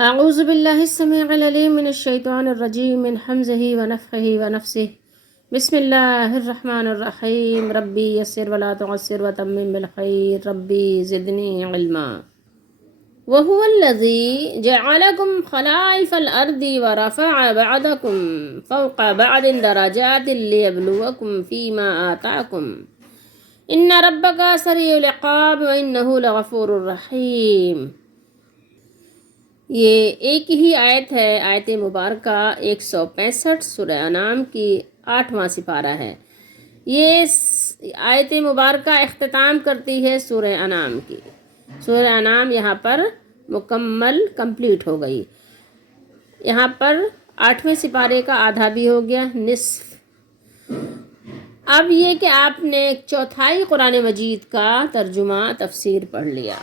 أعوذ بالله السميع العليم من الشيطان الرجيم من حمزه ونفخه ونفسه. بسم الله الرحمن الرحيم. ربي يسر ولا تعسر وتمم بالخير. ربي زدني علما. وهو الذي جعلكم خلائف الأرض ورفع بعضكم فوق بعض درجات ليبلوكم فيما آتاكم إن ربك سريع العقاب وإنه لغفور رحيم. یہ ایک ہی آیت ہے، آیت مبارکہ 165 سورہ انعام کی 8واں سپارہ ہے۔ یہ آیت مبارکہ اختتام کرتی ہے سورہ انعام کی۔ سورہ انعام یہاں پر مکمل کمپلیٹ ہو گئی۔ یہاں پر 8ویں سپارے کا آدھا بھی ہو گیا، نصف۔ اب یہ کہ آپ نے چوتھائی قرآن مجید کا ترجمہ تفسیر پڑھ لیا۔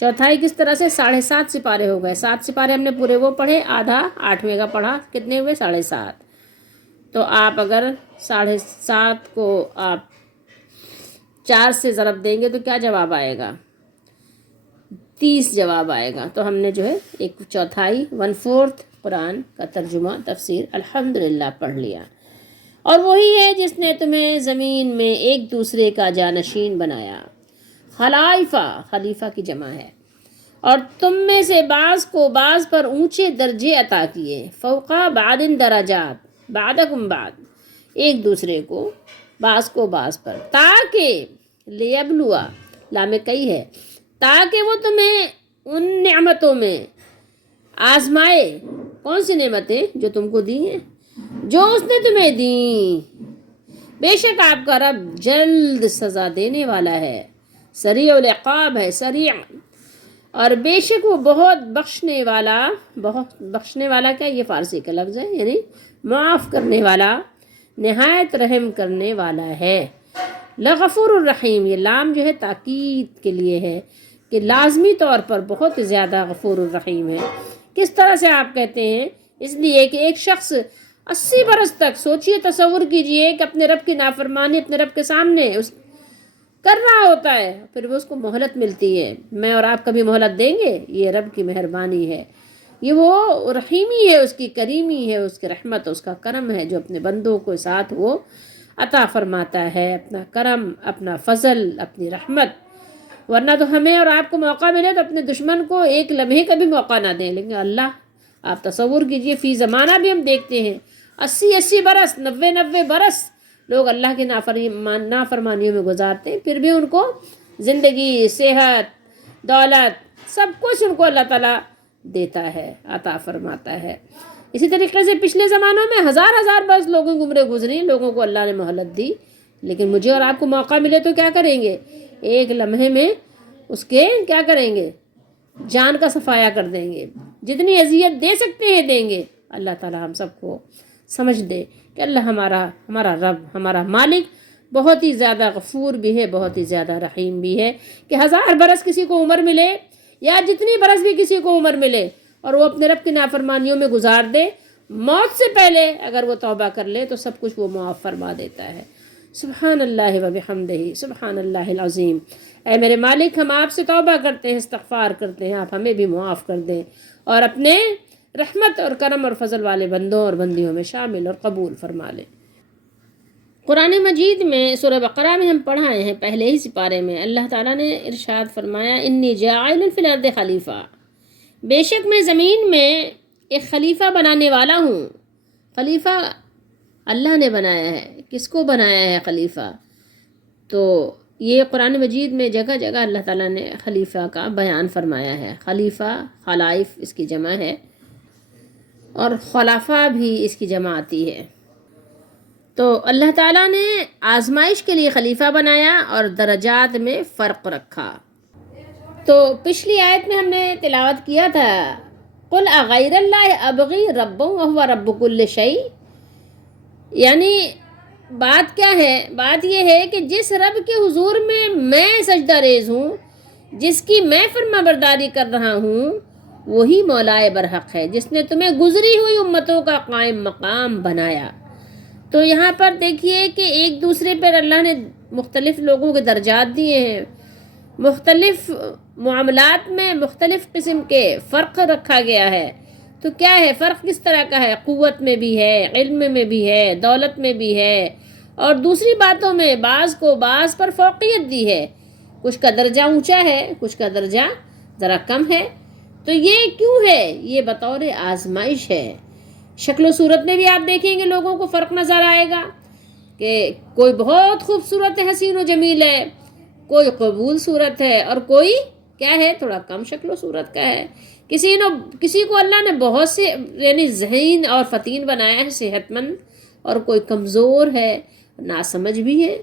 چوتھائی کس طرح سے؟ 7.5 سپارے ہو گئے۔ 7 سپارے ہم نے پورے وہ پڑھے، آدھا 8ویں کا پڑھا، کتنے ہوئے؟ 7.5۔ تو آپ اگر 7.5 کو آپ 4 سے ضرب دیں گے تو کیا جواب آئے گا؟ 30 جواب آئے گا۔ تو ہم نے جو ہے 1/4 1/4 قرآن کا ترجمہ تفسیر الحمدللہ پڑھ لیا۔ اور وہی ہے جس نے تمہیں زمین میں ایک دوسرے کا جانشین بنایا۔ خلائفہ، خلیفہ کی جمع ہے۔ اور تم میں سے بعض کو بعض پر اونچے درجے عطا کیے، فوقا بعد درجات، بعدکم بعد، ایک دوسرے کو، بعض کو بعض پر، تاکہ لیبلوا، لام کئی ہے، تاکہ وہ تمہیں ان نعمتوں میں آزمائے۔ کون سی نعمتیں؟ جو تم کو دی ہیں، جو اس نے تمہیں دیں۔ بے شک آپ کا رب جلد سزا دینے والا ہے، سریع العقاب ہے، سریع، اور بے شک وہ بہت بخشنے والا، بہت بخشنے والا کیا؟ یہ فارسی کا لفظ ہے، یعنی معاف کرنے والا، نہایت رحم کرنے والا ہے۔ لغفور الرحیم، یہ لام جو ہے تاکید کے لیے ہے کہ لازمی طور پر بہت زیادہ غفور الرحیم ہے۔ کس طرح سے آپ کہتے ہیں؟ اس لیے کہ ایک شخص 80 برس تک، سوچئے، تصور کیجئے کہ اپنے رب کی نافرمانی اپنے رب کے سامنے کر رہا ہوتا ہے، پھر وہ اس کو مہلت ملتی ہے۔ میں اور آپ کبھی مہلت دیں گے؟ یہ رب کی مہربانی ہے، یہ وہ رحیمی ہے، اس کی کریمی ہے، اس کی رحمت، اس کا کرم ہے جو اپنے بندوں کو ساتھ وہ عطا فرماتا ہے، اپنا کرم، اپنا فضل، اپنی رحمت۔ ورنہ تو ہمیں اور آپ کو موقع ملے تو اپنے دشمن کو ایک لمحے کا بھی موقع نہ دیں، لیکن اللہ، آپ تصور کیجئے، فی زمانہ بھی ہم دیکھتے ہیں 80 برس، 90 برس لوگ اللہ کی نافرمانیوں میں گزارتے ہیں، پھر بھی ان کو زندگی، صحت، دولت، سب کچھ ان کو اللہ تعالیٰ دیتا ہے، عطا فرماتا ہے۔ اسی طریقے سے پچھلے زمانوں میں ہزار برس لوگوں کی عمریں گزری، لوگوں کو اللہ نے مہلت دی، لیکن مجھے اور آپ کو موقع ملے تو کیا کریں گے؟ ایک لمحے میں اس کے کیا کریں گے؟ جان کا صفایا کر دیں گے، جتنی اذیت دے سکتے ہیں دیں گے۔ اللہ تعالیٰ ہم سب کو سمجھ دے کہ اللہ ہمارا رب، ہمارا مالک بہت ہی زیادہ غفور بھی ہے، بہت ہی زیادہ رحیم بھی ہے، کہ 1000 برس کسی کو عمر ملے یا جتنی برس بھی کسی کو عمر ملے اور وہ اپنے رب کی نافرمانیوں میں گزار دے، موت سے پہلے اگر وہ توبہ کر لے تو سب کچھ وہ معاف فرما دیتا ہے۔ سبحان اللہ و بحمدہ، سبحان اللہ العظیم۔ اے میرے مالک، ہم آپ سے توبہ کرتے ہیں، استغفار کرتے ہیں، آپ ہمیں بھی معاف کر دیں اور اپنے رحمت اور کرم اور فضل والے بندوں اور بندیوں میں شامل اور قبول فرما لیں۔ قرآن مجید میں سورہ بقرہ میں ہم پڑھائے ہیں، پہلے ہی سپارے میں اللہ تعالیٰ نے ارشاد فرمایا، انی جاعل فی الارض خلیفہ، بے شک میں زمین میں ایک خلیفہ بنانے والا ہوں۔ خلیفہ اللہ نے بنایا ہے۔ کس کو بنایا ہے خلیفہ؟ تو یہ قرآن مجید میں جگہ جگہ اللہ تعالیٰ نے خلیفہ کا بیان فرمایا ہے۔ خلیفہ، خلائف اس کی جمع ہے، اور خلافہ بھی اس کی جمع آتی ہے۔ تو اللہ تعالیٰ نے آزمائش کے لیے خلیفہ بنایا اور درجات میں فرق رکھا۔ تو پچھلی آیت میں ہم نے تلاوت کیا تھا، قل اغیر اللہ ابغی ربا وہو رب کل شیء، یعنی بات کیا ہے؟ بات یہ ہے کہ جس رب کے حضور میں سجدہ ریز ہوں، جس کی میں فرما برداری کر رہا ہوں، وہی مولائے برحق ہے، جس نے تمہیں گزری ہوئی امتوں کا قائم مقام بنایا۔ تو یہاں پر دیکھیے کہ ایک دوسرے پر اللہ نے مختلف لوگوں کے درجات دیے ہیں۔ مختلف معاملات میں مختلف قسم کے فرق رکھا گیا ہے. تو کیا ہے فرق؟ کس طرح کا ہے؟ قوت میں بھی ہے، علم میں بھی ہے، دولت میں بھی ہے، اور دوسری باتوں میں بعض کو بعض پر فوقیت دی ہے. کچھ کا درجہ اونچا ہے، کچھ کا درجہ ذرا کم ہے. تو یہ کیوں ہے؟ یہ بطور آزمائش ہے. شکل و صورت میں بھی آپ دیکھیں گے لوگوں کو فرق نظر آئے گا کہ کوئی بہت خوبصورت ہے، حسین و جمیل ہے، کوئی قبول صورت ہے، اور کوئی کیا ہے تھوڑا کم شکل و صورت کا ہے. کسی کو اللہ نے بہت سے یعنی ذہین اور فتین بنایا ہے، صحت مند، اور کوئی کمزور ہے، ناسمجھ بھی ہے.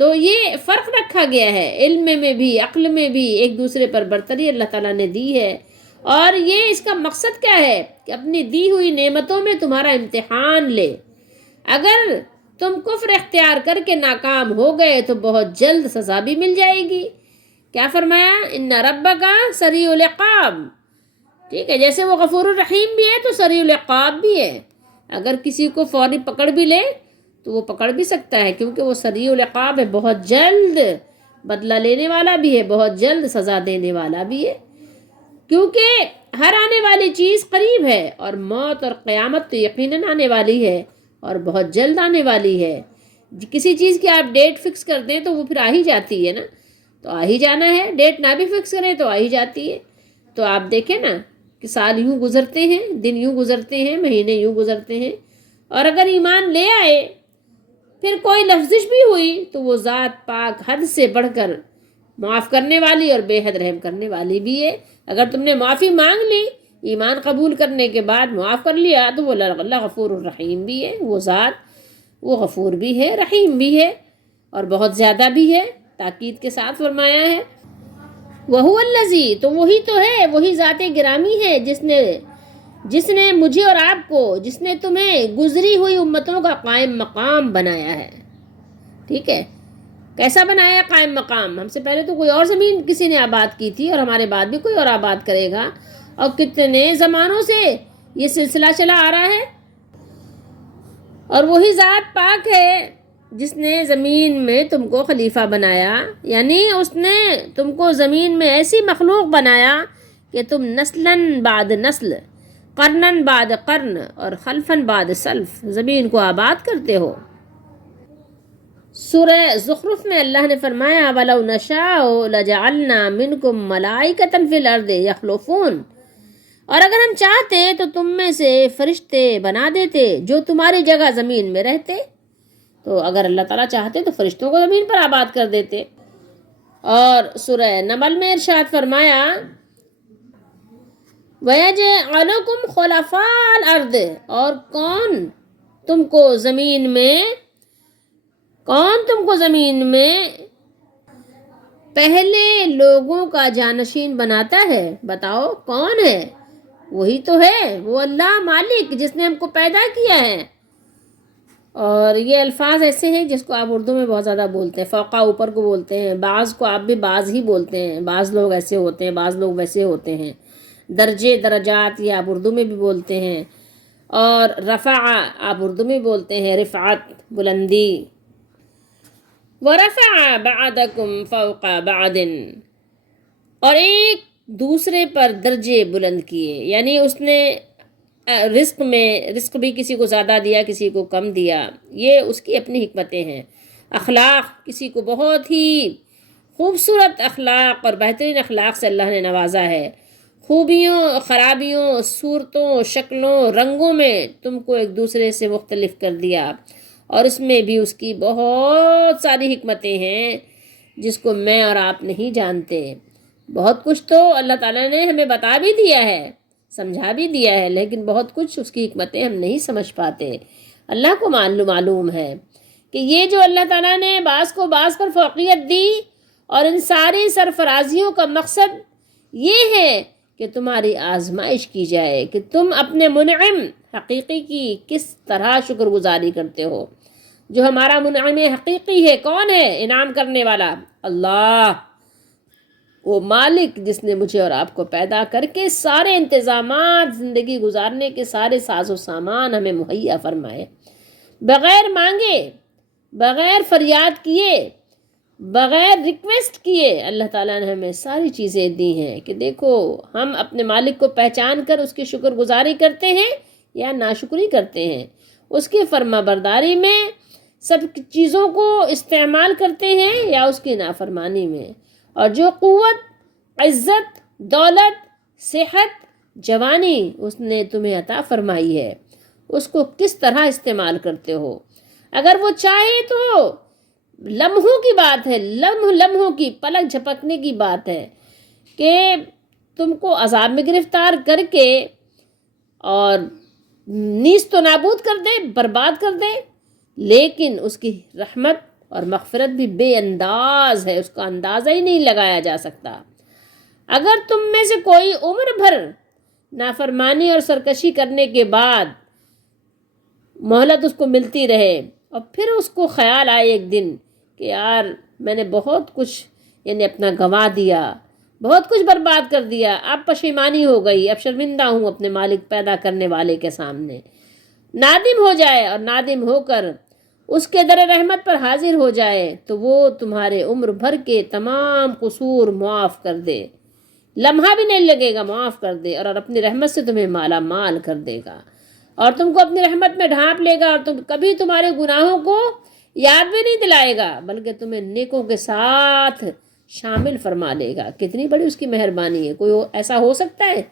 تو یہ فرق رکھا گیا ہے، علم میں بھی عقل میں بھی ایک دوسرے پر برتری اللہ تعالیٰ نے دی ہے. اور یہ اس کا مقصد کیا ہے کہ اپنی دی ہوئی نعمتوں میں تمہارا امتحان لے. اگر تم کفر اختیار کر کے ناکام ہو گئے تو بہت جلد سزا بھی مل جائے گی. کیا فرمایا؟ ان ربک سریع العقاب. ٹھیک ہے، جیسے وہ غفور الرحیم بھی ہے تو سریع العقاب بھی ہے. اگر کسی کو فوری پکڑ بھی لے تو وہ پکڑ بھی سکتا ہے، کیونکہ وہ سریع العقاب ہے، بہت جلد بدلہ لینے والا بھی ہے، بہت جلد سزا دینے والا بھی ہے. کیونکہ ہر آنے والی چیز قریب ہے، اور موت اور قیامت تو یقیناً آنے والی ہے اور بہت جلد آنے والی ہے. کسی چیز کی آپ ڈیٹ فکس کر دیں تو وہ پھر آ ہی جاتی ہے نا، تو آ ہی جانا ہے. ڈیٹ نہ بھی فکس کریں تو آ ہی جاتی ہے. تو آپ دیکھیں نا کہ سال یوں گزرتے ہیں، دن یوں گزرتے ہیں، مہینے یوں گزرتے ہیں، اور اگر ایمان لے آئے پھر کوئی لفزش بھی ہوئی تو وہ ذات پاک حد سے بڑھ کر معاف کرنے والی اور بے حد رحم کرنے والی بھی ہے. اگر تم نے معافی مانگ لی، ایمان قبول کرنے کے بعد معاف کر لیا، تو وہ اللہ غفور الرحیم بھی ہے. وہ ذات وہ غفور بھی ہے، رحیم بھی ہے، اور بہت زیادہ بھی ہے. تاکید کے ساتھ فرمایا ہے وَهُوَ الَّذِي، تو وہی تو ہے، وہی ذات گرامی ہے جس نے مجھے اور آپ کو، جس نے تمہیں گزری ہوئی امتوں کا قائم مقام بنایا ہے. ٹھیک ہے، کیسا بنایا قائم مقام؟ ہم سے پہلے تو کوئی اور زمین کسی نے آباد کی تھی، اور ہمارے بعد بھی کوئی اور آباد کرے گا، اور کتنے زمانوں سے یہ سلسلہ چلا آ رہا ہے. اور وہی ذات پاک ہے جس نے زمین میں تم کو خلیفہ بنایا، یعنی اس نے تم کو زمین میں ایسی مخلوق بنایا کہ تم نسلاً بعد نسل، قرناً بعد قرن، اور خلفاً بعد سلف زمین کو آباد کرتے ہو. سورہ زخرف میں اللہ نے فرمایا وَلَوْ نَشَاءُ لَجَعَلْنَا مِنْكُمْ مَلَائِكَةً فِي الْأَرْضِ يَخْلُفُونَ، اور اگر ہم چاہتے تو تم میں سے فرشتے بنا دیتے جو تمہاری جگہ زمین میں رہتے. تو اگر اللہ تعالیٰ چاہتے تو فرشتوں کو زمین پر آباد کر دیتے. اور سورہ نمل میں ارشاد فرمایا وَيَجْعَلُكُمْ خُلَفَاءَ الْأَرْضِ، اور کون تم کو زمین میں پہلے لوگوں کا جانشین بناتا ہے؟ بتاؤ کون ہے؟ وہی تو ہے، وہ اللہ مالک جس نے ہم کو پیدا کیا ہے. اور یہ الفاظ ایسے ہیں جس کو آپ اردو میں بہت زیادہ بولتے ہیں، فوقہ اوپر کو بولتے ہیں، بعض کو آپ بھی بعض ہی بولتے ہیں، بعض لوگ ایسے ہوتے ہیں، بعض لوگ ویسے ہوتے ہیں. درجے درجات یہ آپ اردو میں بھی بولتے ہیں. اور رفع آپ اردو میں بولتے ہیں، رفعت بلندی. وَرَفَعَ بَعْضَكُمْ فَوْقَ بَعْضٍ، اور ایک دوسرے پر درجے بلند کیے، یعنی اس نے رزق بھی کسی کو زیادہ دیا، کسی کو کم دیا. یہ اس کی اپنی حکمتیں ہیں. اخلاق، کسی کو بہت ہی خوبصورت اخلاق اور بہترین اخلاق سے اللہ نے نوازا ہے. خوبیوں، خرابیوں، صورتوں، شکلوں، رنگوں میں تم کو ایک دوسرے سے مختلف کر دیا، اور اس میں بھی اس کی بہت ساری حکمتیں ہیں جس کو میں اور آپ نہیں جانتے. بہت کچھ تو اللہ تعالیٰ نے ہمیں بتا بھی دیا ہے، سمجھا بھی دیا ہے، لیکن بہت کچھ اس کی حکمتیں ہم نہیں سمجھ پاتے. اللہ کو معلوم ہے کہ یہ جو اللہ تعالیٰ نے بعض کو بعض پر فوقیت دی، اور ان ساری سرفرازیوں کا مقصد یہ ہے کہ تمہاری آزمائش کی جائے کہ تم اپنے منعم حقیقی کی کس طرح شکر گزاری کرتے ہو. جو ہمارا منعم حقیقی ہے کون ہے؟ انعام کرنے والا اللہ، وہ مالک جس نے مجھے اور آپ کو پیدا کر کے سارے انتظامات، زندگی گزارنے کے سارے ساز و سامان ہمیں مہیا فرمائے، بغیر مانگے، بغیر فریاد کیے، بغیر ریکویسٹ کیے اللہ تعالیٰ نے ہمیں ساری چیزیں دی ہیں کہ دیکھو ہم اپنے مالک کو پہچان کر اس کی شکر گزاری کرتے ہیں یا ناشکری کرتے ہیں، اس کی فرما برداری میں سب چیزوں کو استعمال کرتے ہیں یا اس کی نافرمانی میں، اور جو قوت، عزت، دولت، صحت، جوانی اس نے تمہیں عطا فرمائی ہے اس کو کس طرح استعمال کرتے ہو۔ اگر وہ چاہے تو لمحوں کی بات ہے، لمحوں کی پلک جھپکنے کی بات ہے کہ تم کو عذاب میں گرفتار کر کے اور نیست و نابود کر دے، برباد کر دے، لیکن اس کی رحمت اور مغفرت بھی بے انداز ہے، اس کا اندازہ ہی نہیں لگایا جا سکتا۔ اگر تم میں سے کوئی عمر بھر نافرمانی اور سرکشی کرنے کے بعد مہلت اس کو ملتی رہے اور پھر اس کو خیال آئے ایک دن کہ یار میں نے بہت کچھ یعنی اپنا گنوا دیا، بہت کچھ برباد کر دیا، اب پشیمانی ہو گئی، اب شرمندہ ہوں اپنے مالک پیدا کرنے والے کے سامنے، نادم ہو جائے اور نادم ہو کر اس کے در رحمت پر حاضر ہو جائے تو وہ تمہارے عمر بھر کے تمام قصور معاف کر دے، لمحہ بھی نہیں لگے گا، معاف کر دے اور اپنی رحمت سے تمہیں مالا مال کر دے گا اور تم کو اپنی رحمت میں ڈھانپ لے گا اور تم کبھی تمہارے گناہوں کو یاد بھی نہیں دلائے گا بلکہ تمہیں نیکوں کے ساتھ شامل فرما لے گا۔ کتنی بڑی اس کی مہربانی ہے، کوئی ایسا ہو سکتا ہے؟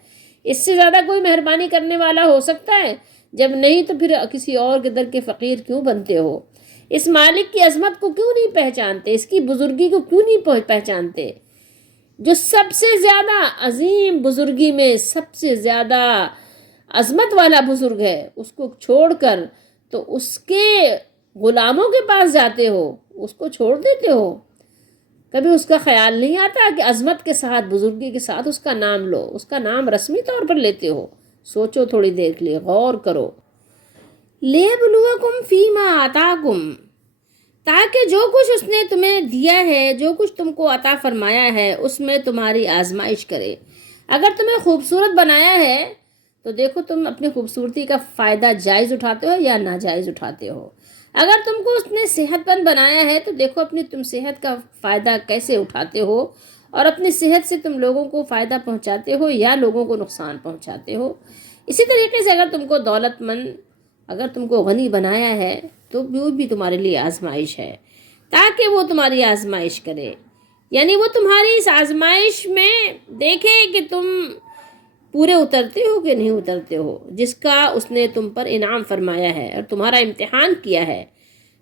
اس سے زیادہ کوئی مہربانی کرنے والا ہو سکتا ہے؟ جب نہیں تو پھر کسی اور کے در کے فقیر کیوں بنتے ہو؟ اس مالک کی عظمت کو کیوں نہیں پہچانتے؟ اس کی بزرگی کو کیوں نہیں پہچانتے؟ جو سب سے زیادہ عظیم بزرگی میں سب سے زیادہ عظمت والا بزرگ ہے، اس کو چھوڑ کر تو اس کے غلاموں کے پاس جاتے ہو، اس کو چھوڑ دیتے ہو۔ کبھی اس کا خیال نہیں آتا کہ عظمت کے ساتھ، بزرگی کے ساتھ اس کا نام لو، اس کا نام رسمی طور پر لیتے ہو؟ سوچو تھوڑی دیر کے لیے، غور کرو۔ لِيَبْلُوَكُمْ فِيمَا آتَاكُمْ، تاکہ جو کچھ اس نے تمہیں دیا ہے، جو کچھ تم کو عطا فرمایا ہے اس میں تمہاری آزمائش کرے۔ اگر تمہیں خوبصورت بنایا ہے تو دیکھو تم اپنی خوبصورتی کا فائدہ جائز اٹھاتے ہو یا ناجائز اٹھاتے ہو۔ اگر تم کو اس نے صحت مند بنایا ہے تو دیکھو اپنی تم صحت کا فائدہ کیسے اٹھاتے ہو اور اپنی صحت سے تم لوگوں کو فائدہ پہنچاتے ہو یا لوگوں کو نقصان پہنچاتے ہو۔ اسی طریقے سے اگر تم کو دولت مند، اگر تم کو غنی بنایا ہے تو وہ بھی تمہارے لیے آزمائش ہے، تاکہ وہ تمہاری آزمائش کرے، یعنی وہ تمہاری اس آزمائش میں دیکھے کہ تم پورے اترتے ہو کہ نہیں اترتے ہو جس کا اس نے تم پر انعام فرمایا ہے اور تمہارا امتحان کیا ہے،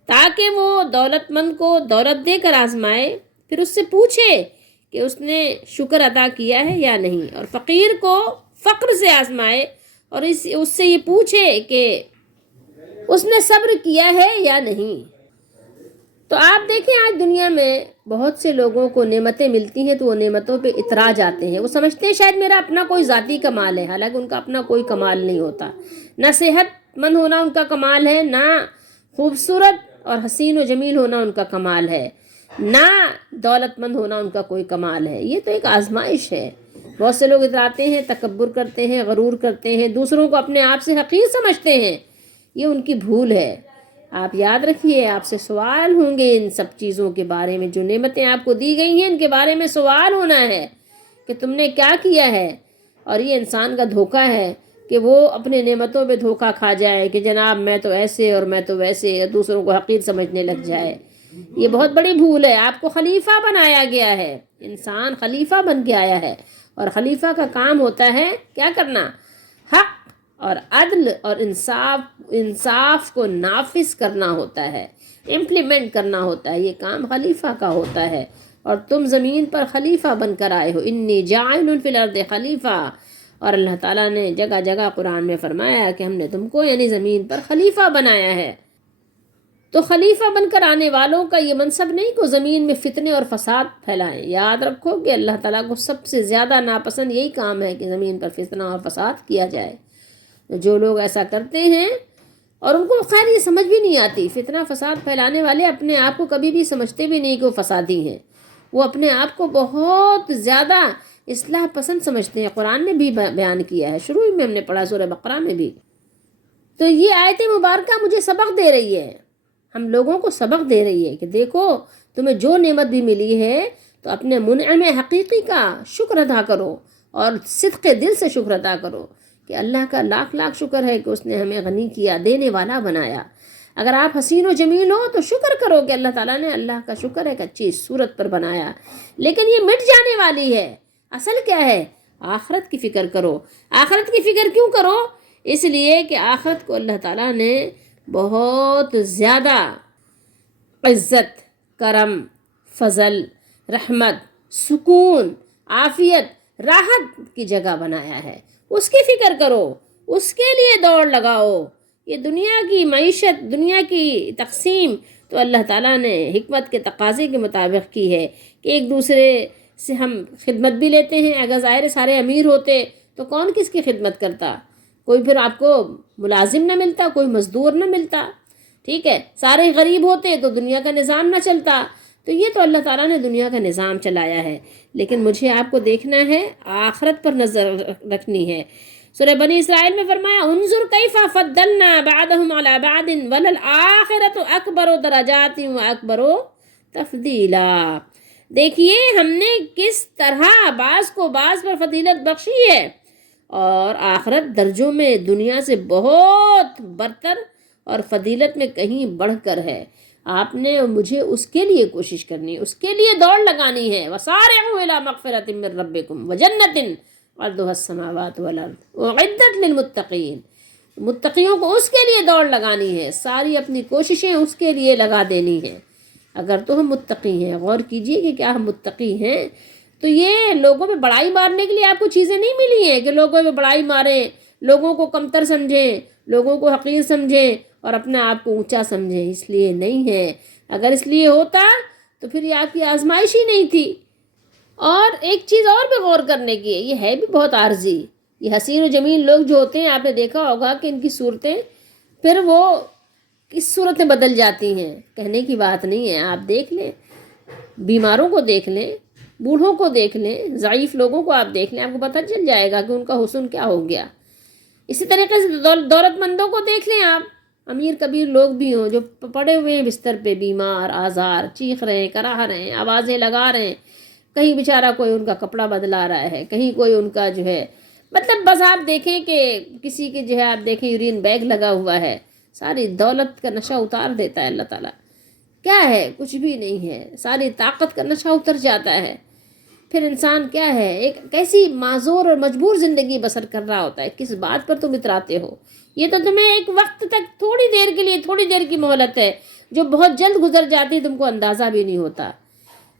تاکہ وہ دولت مند کو دولت دے کر آزمائے، پھر اس سے پوچھے کہ اس نے شکر ادا کیا ہے یا نہیں، اور فقیر کو فقر سے آزمائے اور اس سے یہ پوچھے کہ اس نے صبر کیا ہے یا نہیں۔ تو آپ دیکھیں آج دنیا میں بہت سے لوگوں کو نعمتیں ملتی ہیں تو وہ نعمتوں پہ اترا جاتے ہیں، وہ سمجھتے ہیں شاید میرا اپنا کوئی ذاتی کمال ہے، حالانکہ ان کا اپنا کوئی کمال نہیں ہوتا۔ نہ صحت مند ہونا ان کا کمال ہے، نہ خوبصورت اور حسین و جمیل ہونا ان کا کمال ہے، نہ دولت مند ہونا ان کا کوئی کمال ہے۔ یہ تو ایک آزمائش ہے۔ بہت سے لوگ اتراتے ہیں، تکبر کرتے ہیں، غرور کرتے ہیں، دوسروں کو اپنے آپ سے حقیر سمجھتے ہیں، یہ ان کی بھول ہے۔ آپ یاد رکھیے آپ سے سوال ہوں گے ان سب چیزوں کے بارے میں، جو نعمتیں آپ کو دی گئی ہیں ان کے بارے میں سوال ہونا ہے کہ تم نے کیا کیا ہے۔ اور یہ انسان کا دھوکہ ہے کہ وہ اپنے نعمتوں پہ دھوکہ کھا جائے کہ جناب میں تو ایسے اور میں تو ویسے، اور دوسروں کو حقیر سمجھنے لگ جائے۔ یہ بہت بڑی بھول ہے۔ آپ کو خلیفہ بنایا گیا ہے، انسان خلیفہ بن کے آیا ہے، اور خلیفہ کا کام ہوتا ہے کیا کرنا؟ حق اور عدل اور انصاف کو نافذ کرنا ہوتا ہے، امپلیمنٹ کرنا ہوتا ہے، یہ کام خلیفہ کا ہوتا ہے۔ اور تم زمین پر خلیفہ بن کر آئے ہو، انی جاعل فی الارض خلیفہ، اور اللہ تعالیٰ نے جگہ جگہ قرآن میں فرمایا کہ ہم نے تم کو یعنی زمین پر خلیفہ بنایا ہے۔ تو خلیفہ بن کر آنے والوں کا یہ منصب نہیں کہ زمین میں فتنے اور فساد پھیلائیں۔ یاد رکھو کہ اللہ تعالیٰ کو سب سے زیادہ ناپسند یہی کام ہے کہ زمین پر فتنہ اور فساد کیا جائے۔ جو لوگ ایسا کرتے ہیں اور ان کو خیر یہ سمجھ بھی نہیں آتی، فتنہ فساد پھیلانے والے اپنے آپ کو کبھی بھی سمجھتے بھی نہیں کہ وہ فسادی ہیں، وہ اپنے آپ کو بہت زیادہ اصلاح پسند سمجھتے ہیں۔ قرآن میں بھی بیان کیا ہے، شروع میں ہم نے پڑھا سورہ بقرہ میں بھی۔ تو یہ آیت مبارکہ مجھے سبق دے رہی ہے، ہم لوگوں کو سبق دے رہی ہے کہ دیکھو تمہیں جو نعمت بھی ملی ہے تو اپنے منعم حقیقی کا شکر ادا کرو اور صدق دل سے شکر ادا کرو کہ اللہ کا لاکھ لاکھ شکر ہے کہ اس نے ہمیں غنی کیا، دینے والا بنایا۔ اگر آپ حسین و جمیل ہو تو شکر کرو کہ اللہ تعالیٰ نے، اللہ کا شکر ہے کہ اچھی صورت پر بنایا، لیکن یہ مٹ جانے والی ہے۔ اصل کیا ہے؟ آخرت کی فکر کرو۔ آخرت کی فکر کیوں کرو؟ اس لیے کہ آخرت کو اللہ تعالیٰ نے بہت زیادہ عزت، کرم، فضل، رحمت، سکون، عافیت، راحت کی جگہ بنایا ہے۔ اس کی فکر کرو، اس کے لیے دوڑ لگاؤ۔ یہ دنیا کی معیشت، دنیا کی تقسیم تو اللہ تعالیٰ نے حکمت کے تقاضے کے مطابق کی ہے کہ ایک دوسرے سے ہم خدمت بھی لیتے ہیں۔ اگر ظاہر سارے امیر ہوتے تو کون کس کی خدمت کرتا؟ کوئی پھر آپ کو ملازم نہ ملتا، کوئی مزدور نہ ملتا، ٹھیک ہے؟ سارے غریب ہوتے تو دنیا کا نظام نہ چلتا۔ تو یہ تو اللہ تعالیٰ نے دنیا کا نظام چلایا ہے، لیکن مجھے آپ کو دیکھنا ہے، آخرت پر نظر رکھنی ہے۔ سورہ بنی اسرائیل میں فرمایا انظر کیف فضلنا بعضهم على بعض وللآخرۃ اکبر درجات واکبر تفضیلا۔ دیکھیے ہم نے کس طرح بعض کو بعض پر فضیلت بخشی ہے، اور آخرت درجوں میں دنیا سے بہت برتر اور فضیلت میں کہیں بڑھ کر ہے۔ آپ نے اور مجھے اس کے لیے کوشش کرنی ہے، اس کے لیے دوڑ لگانی ہے۔ وسارعوا الی مغفرۃ من ربکم وجنۃ عرضها السماوات والارض اعدت للمتقین۔ متقیوں کو اس کے لیے دوڑ لگانی ہے، ساری اپنی کوششیں اس کے لیے لگا دینی ہیں۔ اگر تو ہم متقی ہیں، غور کیجئے کہ کیا ہم متقی ہیں، تو یہ لوگوں پہ بڑائی مارنے کے لیے آپ کو چیزیں نہیں ملی ہیں کہ لوگوں پہ بڑائی ماریں، لوگوں کو کمتر سمجھیں، لوگوں کو حقیر سمجھیں اور اپنے آپ کو اونچا سمجھیں۔ اس لیے نہیں ہے۔ اگر اس لیے ہوتا تو پھر یہ آپ کی آزمائش ہی نہیں تھی۔ اور ایک چیز اور بھی غور کرنے کی ہے، یہ ہے بھی بہت عارضی۔ یہ حسین و جمیل لوگ جو ہوتے ہیں، آپ نے دیکھا ہوگا کہ ان کی صورتیں پھر وہ کس صورت میں بدل جاتی ہیں، کہنے کی بات نہیں ہے۔ آپ دیکھ لیں، بیماروں کو دیکھ لیں، بوڑھوں کو دیکھ لیں، ضعیف لوگوں کو آپ دیکھ لیں، آپ کو پتہ چل جائے گا کہ ان کا حسن کیا ہو گیا۔ اسی طریقے سے دولت مندوں کو دیکھ لیں آپ، امیر کبیر لوگ بھی ہوں جو پڑے ہوئے ہیں بستر پہ، بیمار، آزار، چیخ رہے ہیں، کراہ رہے ہیں، آوازیں لگا رہے ہیں، کہیں بیچارہ کوئی ان کا کپڑا بدلا رہا ہے، کہیں کوئی ان کا جو ہے، مطلب بس آپ دیکھیں کہ کسی کے جو ہے آپ دیکھیں یورین بیگ لگا ہوا ہے، ساری دولت کا نشہ اتار دیتا ہے اللہ تعالیٰ۔ کیا ہے؟ کچھ بھی نہیں ہے، ساری طاقت کا نشہ اتر جاتا ہے۔ پھر انسان کیا ہے، ایک کیسی معذور اور مجبور زندگی بسر کر رہا ہوتا ہے۔ کس بات پر تم اتراتے ہو؟ یہ تو تمہیں ایک وقت تک، تھوڑی دیر کے لیے، تھوڑی دیر کی مہلت ہے جو بہت جلد گزر جاتی ہے، تم کو اندازہ بھی نہیں ہوتا۔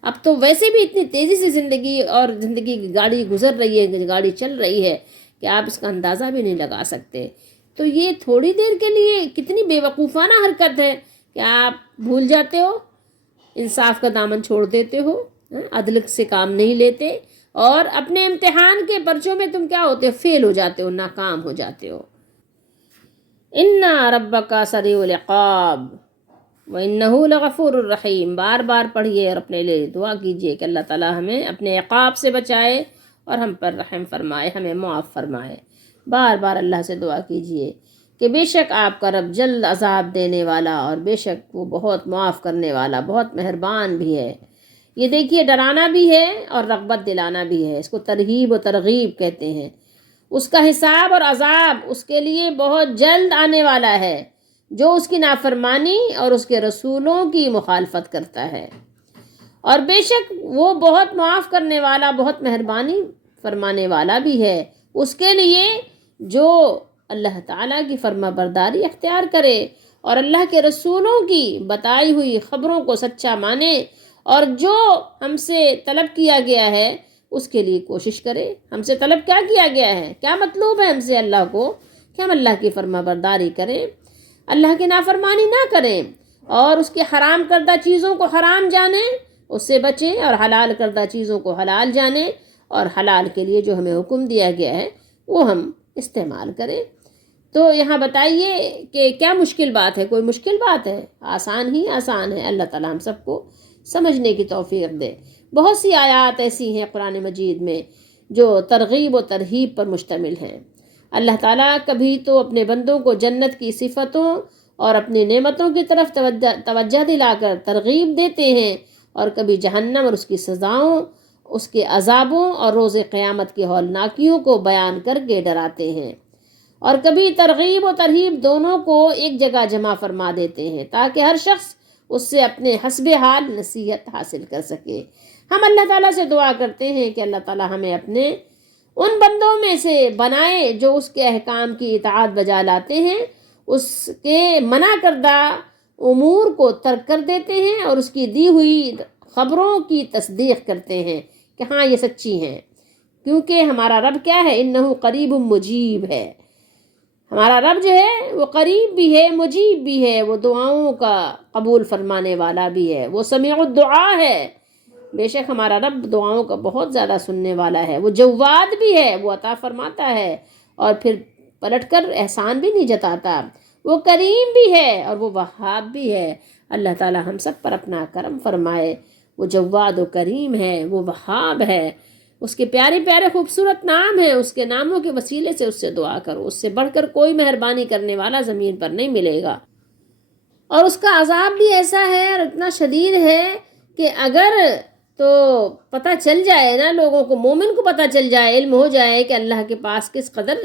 اب تو ویسے بھی اتنی تیزی سے زندگی اور زندگی کی گاڑی گزر رہی ہے، گاڑی چل رہی ہے کہ آپ اس کا اندازہ بھی نہیں لگا سکتے۔ تو یہ تھوڑی دیر کے لیے کتنی بے وقوفانہ حرکت ہے کہ آپ بھول جاتے ہو، انصاف کا دامن چھوڑ دیتے ہو، عدل سے کام نہیں لیتے، اور اپنے امتحان کے پرچوں میں تم کیا ہوتے ہو؟ فیل ہو جاتے ہو، ناکام ہو جاتے ہو۔ اِنَّ رَبَّكَ سَرِيعُ الْعِقَابِ وَإِنَّهُ لَغَفُورٌ الرحیم۔ بار بار پڑھیے اور اپنے لیے دعا کیجیے کہ اللہ تعالیٰ ہمیں اپنے عقاب سے بچائے اور ہم پر رحم فرمائے، ہمیں معاف فرمائے۔ بار بار اللہ سے دعا کیجیے کہ بے شک آپ کا رب جلد عذاب دینے والا اور بے شک وہ بہت معاف کرنے والا، بہت مہربان بھی ہے۔ یہ دیکھیے ڈرانا بھی ہے اور رغبت دلانا بھی ہے، اس کو ترغیب و ترغیب کہتے ہیں۔ اس کا حساب اور عذاب اس کے لیے بہت جلد آنے والا ہے جو اس کی نافرمانی اور اس کے رسولوں کی مخالفت کرتا ہے، اور بے شک وہ بہت معاف کرنے والا، بہت مہربانی فرمانے والا بھی ہے اس کے لیے جو اللہ تعالیٰ کی فرما برداری اختیار کرے اور اللہ کے رسولوں کی بتائی ہوئی خبروں کو سچا مانے، اور جو ہم سے طلب کیا گیا ہے اس کے لیے کوشش کرے۔ ہم سے طلب کیا کیا گیا ہے؟ کیا مطلوب ہے ہم سے اللہ کو؟ کہ ہم اللہ کی فرما برداری کریں، اللہ کی نافرمانی نہ کریں، اور اس کے حرام کردہ چیزوں کو حرام جانیں، اس سے بچیں، اور حلال کردہ چیزوں کو حلال جانیں، اور حلال کے لیے جو ہمیں حکم دیا گیا ہے وہ ہم استعمال کریں۔ تو یہاں بتائیے کہ کیا مشکل بات ہے؟ کوئی مشکل بات ہے؟ آسان ہی آسان ہے۔ اللہ تعالیٰ ہم سب کو سمجھنے کی توفیق دے۔ بہت سی آیات ایسی ہیں قرآن مجید میں جو ترغیب و ترہیب پر مشتمل ہیں۔ اللہ تعالیٰ کبھی تو اپنے بندوں کو جنت کی صفتوں اور اپنی نعمتوں کی طرف توجہ دلا کر ترغیب دیتے ہیں، اور کبھی جہنم اور اس کی سزاؤں، اس کے عذابوں اور روز قیامت کی ہولناکیوں کو بیان کر کے ڈراتے ہیں، اور کبھی ترغیب و ترہیب دونوں کو ایک جگہ جمع فرما دیتے ہیں تاکہ ہر شخص اس سے اپنے حسب حال نصیحت حاصل کر سکے۔ ہم اللہ تعالیٰ سے دعا کرتے ہیں کہ اللہ تعالیٰ ہمیں اپنے ان بندوں میں سے بنائے جو اس کے احکام کی اطاعت بجا لاتے ہیں، اس کے منع کردہ امور کو ترک کر دیتے ہیں اور اس کی دی ہوئی خبروں کی تصدیق کرتے ہیں کہ ہاں یہ سچی ہیں، کیونکہ ہمارا رب کیا ہے؟ انہ قریب مجیب ہے۔ ہمارا رب جو ہے وہ قریب بھی ہے، مجیب بھی ہے، وہ دعاؤں کا قبول فرمانے والا بھی ہے، وہ سمیع الدعا ہے۔ بے شک ہمارا رب دعاؤں کا بہت زیادہ سننے والا ہے، وہ جواد بھی ہے، وہ عطا فرماتا ہے اور پھر پلٹ کر احسان بھی نہیں جتاتا، وہ کریم بھی ہے اور وہ وہاب بھی ہے۔ اللہ تعالی ہم سب پر اپنا کرم فرمائے۔ وہ جواد و کریم ہے، وہ وہاب ہے، اس کے پیارے پیارے خوبصورت نام ہیں، اس کے ناموں کے وسیلے سے اس سے دعا کرو، اس سے بڑھ کر کوئی مہربانی کرنے والا زمین پر نہیں ملے گا۔ اور اس کا عذاب بھی ایسا ہے اور اتنا شدید ہے کہ اگر تو پتہ چل جائے نا لوگوں کو، مومن کو پتہ چل جائے، علم ہو جائے کہ اللہ کے پاس کس قدر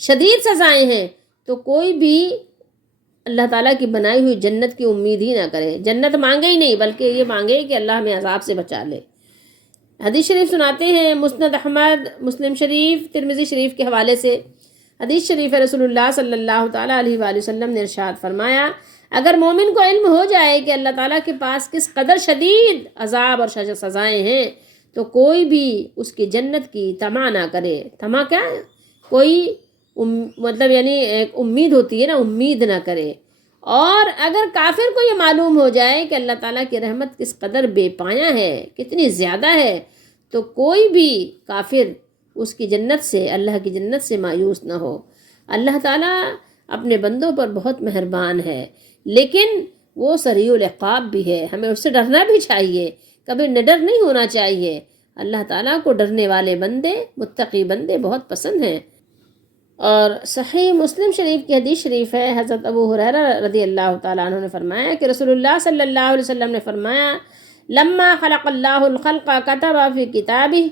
شدید سزائیں ہیں، تو کوئی بھی اللہ تعالیٰ کی بنائی ہوئی جنت کی امید ہی نہ کرے، جنت مانگے ہی نہیں، بلکہ یہ مانگے کہ اللہ ہمیں عذاب سے بچا لے۔ حدیث شریف سناتے ہیں مسند احمد، مسلم شریف، ترمذی شریف کے حوالے سے حدیث شریف ہے، رسول اللہ صلی اللہ تعالیٰ علیہ وآلہ وسلم نے ارشاد فرمایا، اگر مومن کو علم ہو جائے کہ اللہ تعالیٰ کے پاس کس قدر شدید عذاب اور سزائیں ہیں، تو کوئی بھی اس کی جنت کی طمع نہ کرے۔ طمع کیا؟ کوئی مطلب یعنی ایک امید ہوتی ہے نا، امید نہ کرے۔ اور اگر کافر کو یہ معلوم ہو جائے کہ اللہ تعالیٰ کی رحمت کس قدر بے پایاں ہے، کتنی زیادہ ہے، تو کوئی بھی کافر اس کی جنت سے، اللہ کی جنت سے مایوس نہ ہو۔ اللہ تعالیٰ اپنے بندوں پر بہت مہربان ہے، لیکن وہ سریع العقاب بھی ہے، ہمیں اس سے ڈرنا بھی چاہیے، کبھی نڈر نہیں ہونا چاہیے۔ اللہ تعالیٰ کو ڈرنے والے بندے، متقی بندے بہت پسند ہیں۔ اور صحیح مسلم شریف کی حدیث شریف ہے، حضرت ابو ہریرہ رضی اللہ تعالیٰ عنہ نے فرمایا کہ رسول اللہ صلی اللہ علیہ وسلم نے فرمایا، لما خلق اللہ الخلق کتب فی کتابہ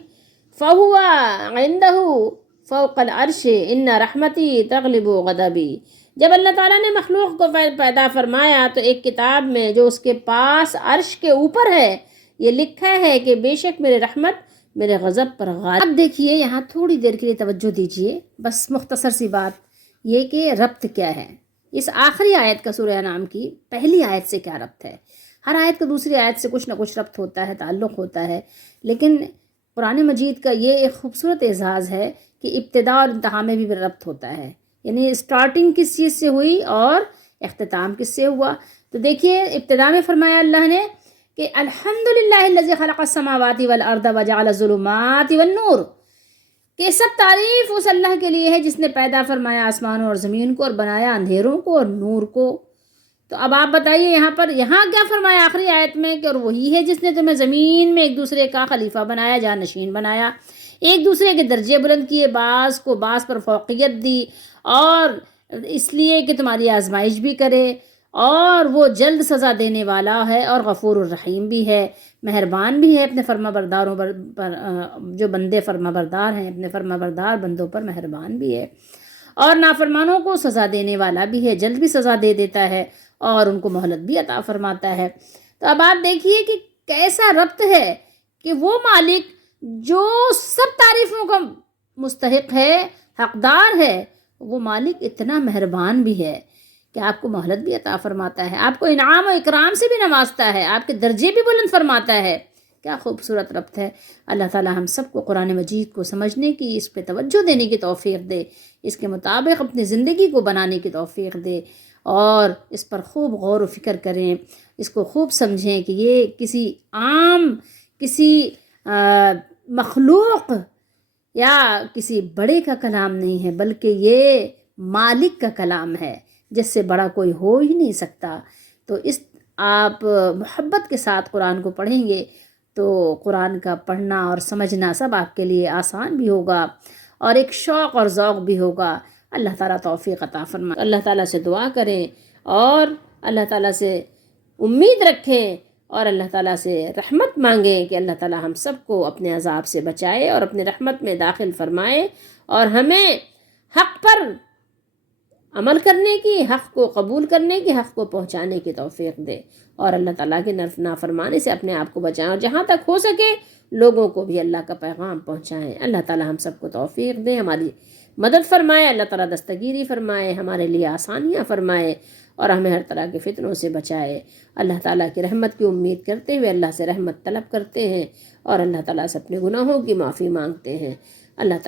فہو عندہ فوق العرش ان رحمتی تغلب غضبی۔ جب اللہ تعالیٰ نے مخلوق کو پیدا فرمایا تو ایک کتاب میں جو اس کے پاس عرش کے اوپر ہے یہ لکھا ہے کہ بے شک میرے رحمت میرے غضب پر غالب۔ اب دیکھیے یہاں تھوڑی دیر کے لیے توجہ دیجیے، بس مختصر سی بات یہ کہ ربط کیا ہے اس آخری آیت کا سورہ انعام کی پہلی آیت سے، کیا ربط ہے؟ ہر آیت کا دوسری آیت سے کچھ نہ کچھ ربط ہوتا ہے، تعلق ہوتا ہے، لیکن قرآن مجید کا یہ ایک خوبصورت اعزاز ہے کہ ابتدا اور انتہا میں بھی ربط ہوتا ہے، یعنی اسٹارٹنگ کس چیز سے ہوئی اور اختتام کس سے ہوا۔ تو دیکھیے ابتدا میں فرمایا اللہ نے کہ الحمدللہ الذی خلق السماوات والارض وجعل الظلمات والنور، کہ سب تعریف اس اللہ کے لیے ہے جس نے پیدا فرمایا آسمانوں اور زمین کو اور بنایا اندھیروں کو اور نور کو۔ تو اب آپ بتائیے یہاں کیا فرمایا آخری آیت میں کہ اور وہی ہے جس نے تمہیں زمین میں ایک دوسرے کا خلیفہ بنایا، جانشین بنایا، ایک دوسرے کے درجے بلند کیے، بعض کو بعض پر فوقیت دی، اور اس لیے کہ تمہاری آزمائش بھی کرے، اور وہ جلد سزا دینے والا ہے اور غفور الرحیم بھی ہے، مہربان بھی ہے اپنے فرما برداروں پر جو بندے فرما بردار ہیں اپنے فرما بردار بندوں پر مہربان بھی ہے، اور نافرمانوں کو سزا دینے والا بھی ہے، جلد بھی سزا دے دیتا ہے اور ان کو مہلت بھی عطا فرماتا ہے۔ تو اب آپ دیکھیے کہ کیسا ربط ہے کہ وہ مالک جو سب تعریفوں کا مستحق ہے، حقدار ہے، وہ مالک اتنا مہربان بھی ہے کہ آپ کو مہلت بھی عطا فرماتا ہے، آپ کو انعام و اکرام سے بھی نوازتا ہے، آپ کے درجے بھی بلند فرماتا ہے۔ کیا خوبصورت ربط ہے۔ اللہ تعالی ہم سب کو قرآن مجید کو سمجھنے کی، اس پہ توجہ دینے کی توفیق دے، اس کے مطابق اپنی زندگی کو بنانے کی توفیق دے، اور اس پر خوب غور و فکر کریں، اس کو خوب سمجھیں کہ یہ کسی مخلوق یا کسی بڑے کا کلام نہیں ہے، بلکہ یہ مالک کا کلام ہے جس سے بڑا کوئی ہو ہی نہیں سکتا۔ تو آپ محبت کے ساتھ قرآن کو پڑھیں گے تو قرآن کا پڑھنا اور سمجھنا سب آپ کے لیے آسان بھی ہوگا اور ایک شوق اور ذوق بھی ہوگا۔ اللہ تعالیٰ توفیق عطا فرمائے۔ اللہ تعالیٰ سے دعا کریں اور اللہ تعالیٰ سے امید رکھیں اور اللہ تعالیٰ سے رحمت مانگیں کہ اللہ تعالیٰ ہم سب کو اپنے عذاب سے بچائے اور اپنے رحمت میں داخل فرمائے، اور ہمیں حق پر عمل کرنے کی، حق کو قبول کرنے کی، حق کو پہنچانے کی توفیق دے، اور اللہ تعالیٰ کے نافرمانی سے اپنے آپ کو بچائیں، اور جہاں تک ہو سکے لوگوں کو بھی اللہ کا پیغام پہنچائیں۔ اللہ تعالیٰ ہم سب کو توفیق دے، ہماری مدد فرمائے، اللہ تعالیٰ دستگیری فرمائے، ہمارے لیے آسانیاں فرمائے، اور ہمیں ہر طرح کے فتنوں سے بچائے۔ اللہ تعالیٰ کی رحمت کی امید کرتے ہوئے اللہ سے رحمت طلب کرتے ہیں، اور اللہ تعالیٰ سے اپنے گناہوں کی معافی مانگتے ہیں۔ اللہ تعالیٰ